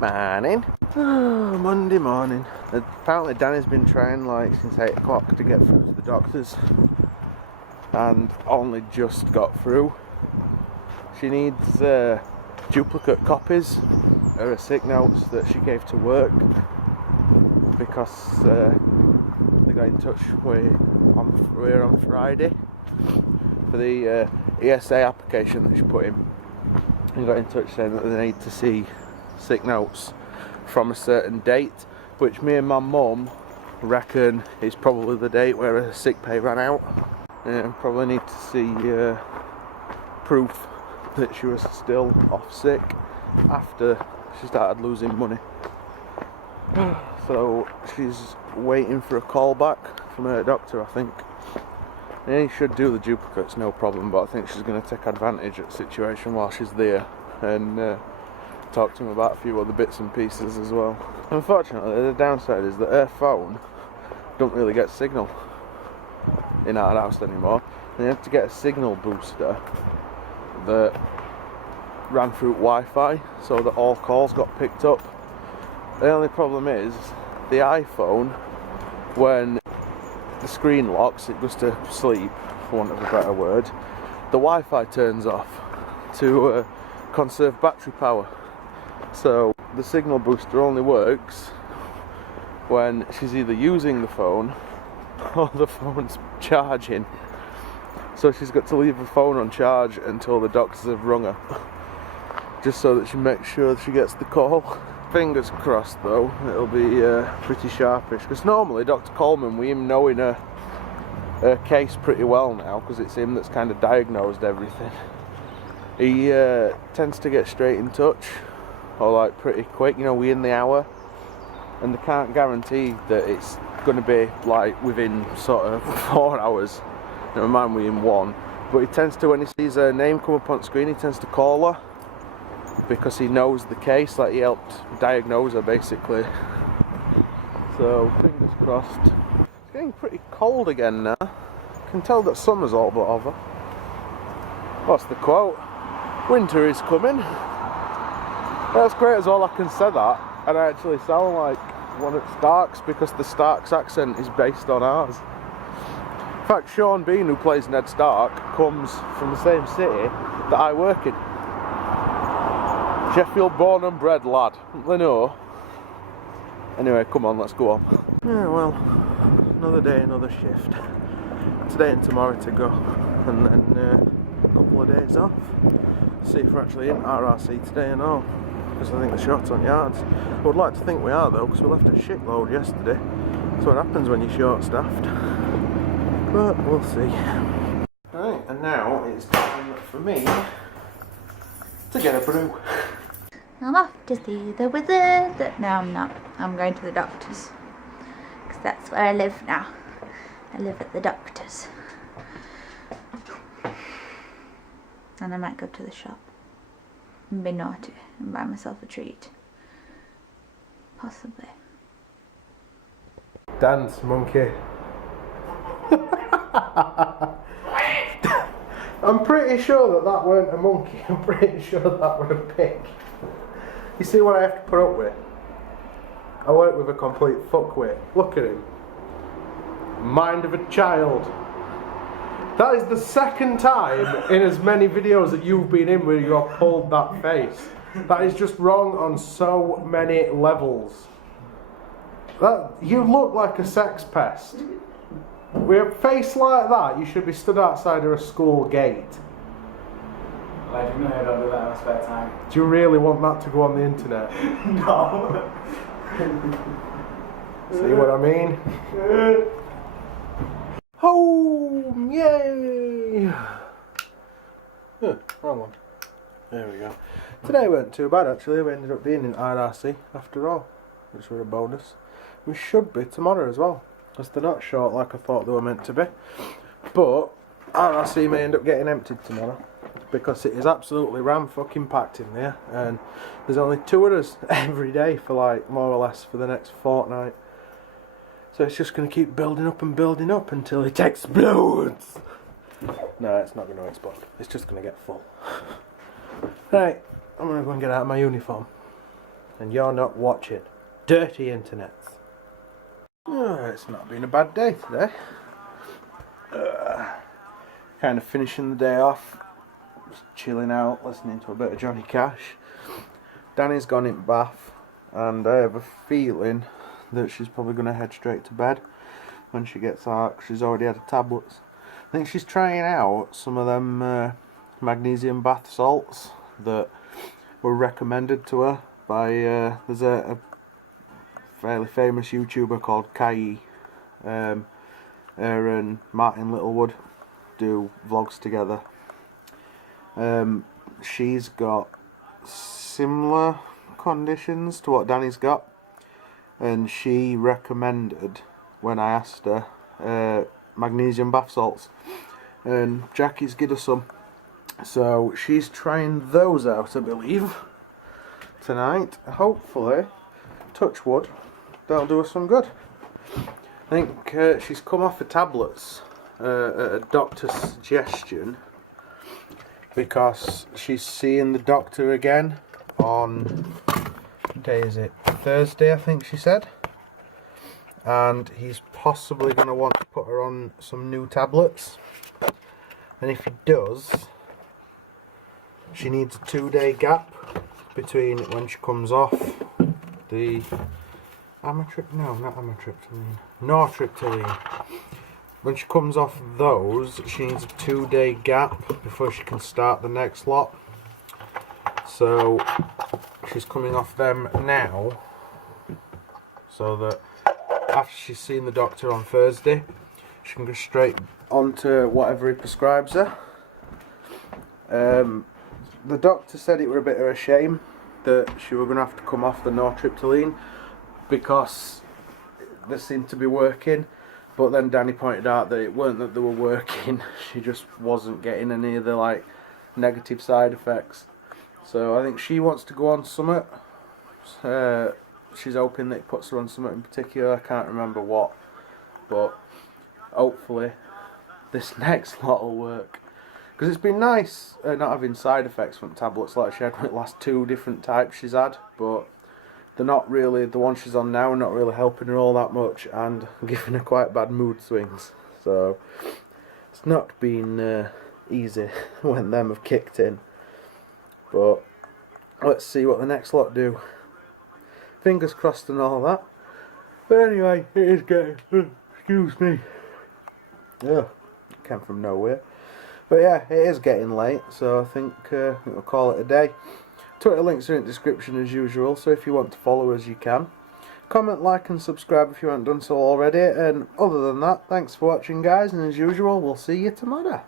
Morning. Oh, Monday morning. Apparently Danny's been trying like since 8 o'clock to get through to the doctors and only just got through. She needs duplicate copies of her sick notes that she gave to work because they got in touch with on Friday for the ESA application that she put in, and got in touch saying that they need to see sick notes from a certain date, which me and my mum reckon is probably the date where her sick pay ran out, and probably need to see proof that she was still off sick after she started losing money. So she's waiting for a call back from her doctor, I think. And he should do the duplicates, no problem, but I think she's going to take advantage of the situation while she's there and talk to him about a few other bits and pieces as well. Unfortunately, the downside is that her phone don't really get signal in our house anymore. They had to get a signal booster that ran through Wi-Fi so that all calls got picked up. The only problem is the iPhone, when the screen locks, it goes to sleep, for want of a better word, the Wi-Fi turns off to conserve battery power. So the signal booster only works when she's either using the phone or the phone's charging. So she's got to leave her phone on charge until the doctors have rung her, just so that she makes sure that she gets the call. Fingers crossed though, it'll be pretty sharpish, because normally Dr. Coleman, with him knowing her case pretty well now, because it's him that's kind of diagnosed everything, he tends to get straight in touch, or like pretty quick, you know, within the hour, and they can't guarantee that it's going to be like within sort of 4 hours, never mind within 1, but he tends to, when he sees her name come up on screen, he tends to call her, because he knows the case, like he helped diagnose her basically. So fingers crossed. It's getting pretty cold again now. I can tell that summer's all but over. What's the quote? Winter is coming. That's great as all I can say that, and I actually sound like one of Starks, because the Starks accent is based on ours. In fact, Sean Bean, who plays Ned Stark, comes from the same city that I work in. Sheffield born and bred lad, they know. Anyway, come on, let's go on. Yeah, well, another day, another shift. Today and tomorrow to go, and then a couple of days off. See if we're actually in RRC today or not, because I think they're short on yards. I would like to think we are though, because we left a shitload yesterday. That's what happens when you're short-staffed. But we'll see. Right, and now it's time for me to get a brew. I'm off to see the wizard. No, I'm not. I'm going to the doctor's, because that's where I live now. I live at the doctor's. And I might go to the shop and be naughty and buy myself a treat. Possibly. Dance, monkey. I'm pretty sure that weren't a monkey. I'm pretty sure that were a pig. You see what I have to put up with? I work with a complete fuckwit. Look at him. Mind of a child. That is the second time in as many videos that you've been in where you have pulled that face. That is just wrong on so many levels. You look like a sex pest. With a face like that, you should be stood outside of a school gate. Like, you know I don't do that in my spare time. Do you really want that to go on the internet? No. See what I mean? Home! Yay! Wrong one. There we go. Today weren't too bad actually. We ended up being in RRC after all, which were a bonus. We should be tomorrow as well, because they're not short like I thought they were meant to be. But RRC may end up getting emptied tomorrow, because it is absolutely ram-fucking-packed in there, and there's only 2 of us every day for like more or less for the next fortnight. So it's just going to keep building up and building up until it explodes. No, it's not going to explode. It's just going to get full. Right, I'm going to go and get out of my uniform. and you're not watching. Dirty internets. It's not been a bad day today. Kind of finishing the day off, just chilling out, listening to a bit of Johnny Cash. Danny's gone in bath, and I have a feeling that she's probably going to head straight to bed when she gets out. She's already had the tablets. I think she's trying out some of them magnesium bath salts that were recommended to her by there's a fairly famous YouTuber called Kai. Her and Martin Littlewood do vlogs together. She's got similar conditions to what Danny's got, and she recommended, when I asked her, magnesium bath salts, and Jackie's given her some, so she's trying those out, I believe, tonight. Hopefully, touch wood, that'll do her some good. I think she's come off the tablets at a doctor's suggestion, because she's seeing the doctor again on, what day is it, Thursday I think she said, and he's possibly going to want to put her on some new tablets, and if he does, she needs a 2-day gap between when she comes off the nortriptyline. When she comes off those, she needs a 2-day gap before she can start the next lot. So she's coming off them now, so that after she's seen the doctor on Thursday, she can go straight on to whatever he prescribes her. The doctor said it were a bit of a shame that she were going to have to come off the nortriptyline, because they seemed to be working, but then Danny pointed out that it weren't that they were working, she just wasn't getting any of the like negative side effects. So I think she wants to go on something. She's hoping that it puts her on something in particular, I can't remember what, but hopefully this next lot will work. Because it's been nice not having side effects from tablets like she had with the last 2 different types she's had, but they're not really, the one she's on now, not really helping her all that much, and giving her quite bad mood swings. So it's not been easy when them have kicked in. But let's see what the next lot do. Fingers crossed and all that. But anyway, it is getting, excuse me. Yeah, it came from nowhere. But yeah, it is getting late, so I think we'll call it a day. Twitter links are in the description as usual, so if you want to follow us you can. Comment, like and subscribe if you haven't done so already, and other than that, thanks for watching guys, and as usual, we'll see you tomorrow.